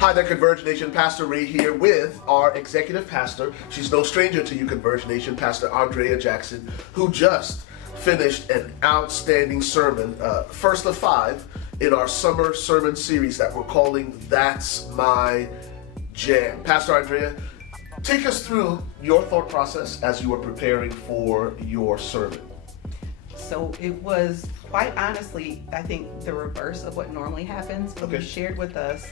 Hi there, Converge Nation. Pastor Ray here with our executive pastor. She's no stranger to you, Converge Nation, Pastor Andrea Jackson, who just finished an outstanding sermon, first of 5 in our summer sermon series that we're calling That's My Jam. Pastor Andrea, take us through your thought process as you were preparing for your sermon. So it was quite honestly, I think, the reverse of what normally happens. When you shared with us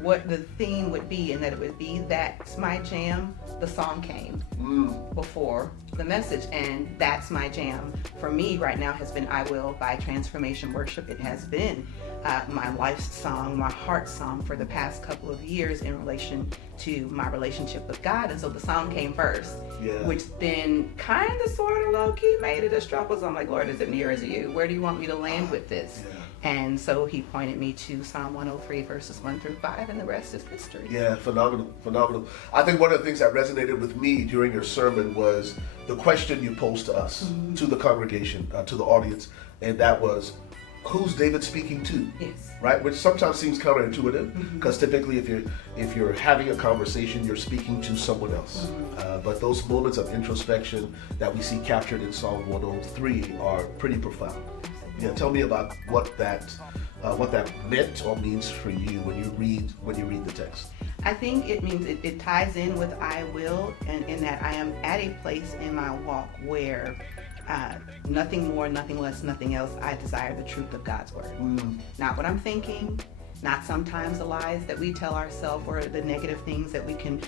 what the theme would be, and that it would be That's My Jam, the song came before the message, and That's My Jam for me right now has been I Will by Transformation Worship. It has been my life's song, my heart song for the past couple of years in relation to my relationship with God. And so the song came first, which then kind of sort of low-key made it a struggle. So I'm like, Lord, is it me or is it you? Where do you want me to land with this? And so he pointed me to Psalm 103 verses 1 through 5, and the rest is history. Yeah, phenomenal. I think one of the things that resonated with me during your sermon was the question you posed to us, to the congregation, to the audience, and that was, who's David speaking to? Yes. Right, which sometimes seems counterintuitive, because typically if you're having a conversation, you're speaking to someone else. But those moments of introspection that we see captured in Psalm 103 are pretty profound. Yeah, tell me about what that meant or means for you when you read the text. I think it means it ties in with I will, and in that I am at a place in my walk where nothing more, nothing less, nothing else. I desire the truth of God's word. Not what I'm thinking, not sometimes the lies that we tell ourselves or the negative things that we can,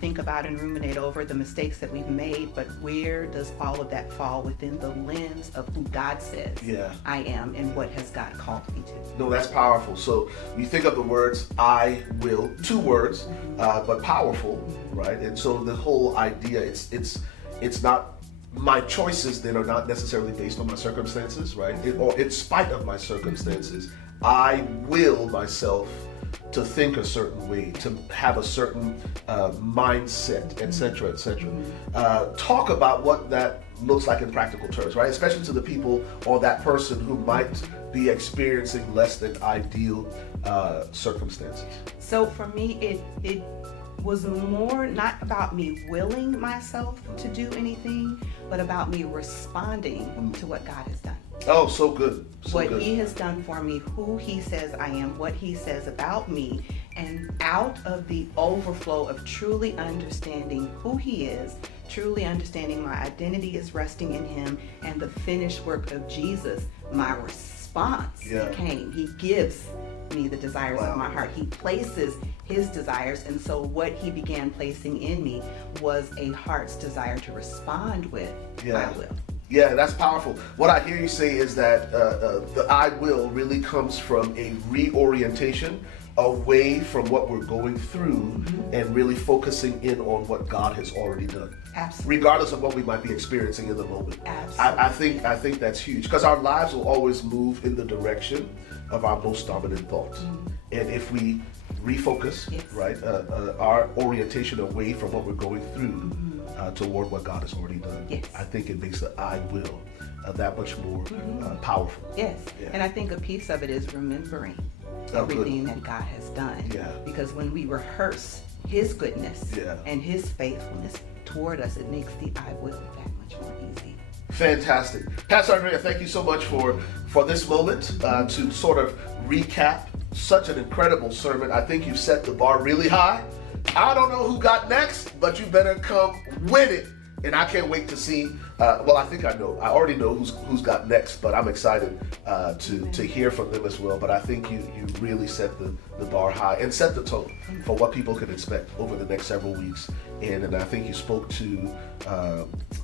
think about and ruminate over, the mistakes that we've made, but where does all of that fall within the lens of who God says I am and what has God called me to? No, that's powerful. So you think of the words I will, 2 words, but powerful, right? And so the whole idea, it's not, my choices then are not necessarily based on my circumstances, right? Or in spite of my circumstances, I will myself to think a certain way, to have a certain mindset, etc., etc. Talk about what that looks like in practical terms, right? Especially to the people or that person who might be experiencing less than ideal circumstances. So for me, it was more not about me willing myself to do anything, but about me responding to what God has done. Oh, so good. What he has done for me, who he says I am, what he says about me, and out of the overflow of truly understanding who he is, truly understanding my identity is resting in him, and the finished work of Jesus, my response came. He gives me the desires of my heart. He places his desires, and so what he began placing in me was a heart's desire to respond with I will. Yeah, that's powerful. What I hear you say is that the I will really comes from a reorientation away from what we're going through and really focusing in on what God has already done. Absolutely. Regardless of what we might be experiencing in the moment. Absolutely. I think that's huge, because our lives will always move in the direction of our most dominant thoughts. And if we refocus, right, our orientation away from what we're going through toward what God has already done, I think it makes the I will that much more powerful. And I think a piece of it is remembering everything that God has done. Because when we rehearse his goodness and his faithfulness toward us, it makes the I will that much more easy. Fantastic. Pastor Andrea, thank you so much for this moment to sort of recap such an incredible sermon. I think you've set the bar really high. I don't know who got next, but you better come win it. And I can't wait to see, I think I know. I already know who's got next, but I'm excited to hear from them as well. But I think you really set the bar high and set the tone for what people can expect over the next several weeks. And I think you spoke to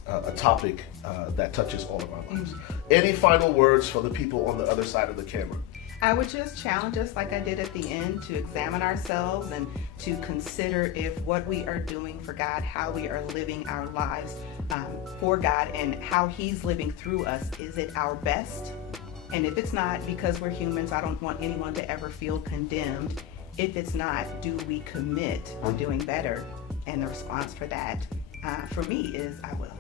a topic that touches all of our lives. Any final words for the people on the other side of the camera? I would just challenge us, like I did at the end, to examine ourselves and to consider if what we are doing for God, how we are living our lives for God, and how he's living through us, is it our best? And if it's not, because we're humans, I don't want anyone to ever feel condemned. If it's not, do we commit to doing better? And the response for that, for me, is I will.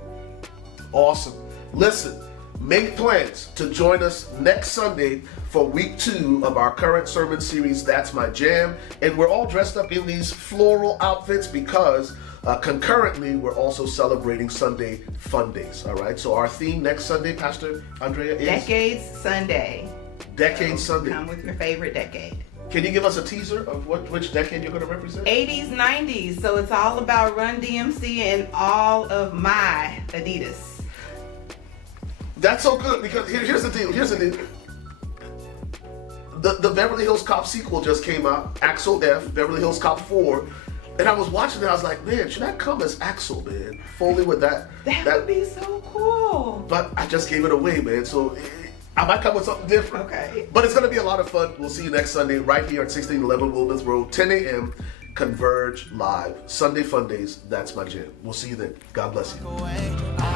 Awesome. Listen, make plans to join us next Sunday for week 2 of our current sermon series, That's My Jam. And we're all dressed up in these floral outfits because concurrently, we're also celebrating Sunday Fun Days, all right? So our theme next Sunday, Pastor Andrea, is? Decades Sunday. Decade Sunday. Come with your favorite decade. Can you give us a teaser of which decade you're going to represent? 80s, 90s. So it's all about Run DMC and all of my Adidas. That's so good because here's the deal. The Beverly Hills Cop sequel just came out, Axel F, Beverly Hills Cop 4. And I was watching it, I was like, man, should I come as Axel, man? Fully with that. That would be so cool. But I just gave it away, man. So I might come with something different. Okay. But it's going to be a lot of fun. We'll see you next Sunday right here at 1611 Wilderness Road, 10 a.m. Converge Live. Sunday Fun Days. That's my jam. We'll see you then. God bless you.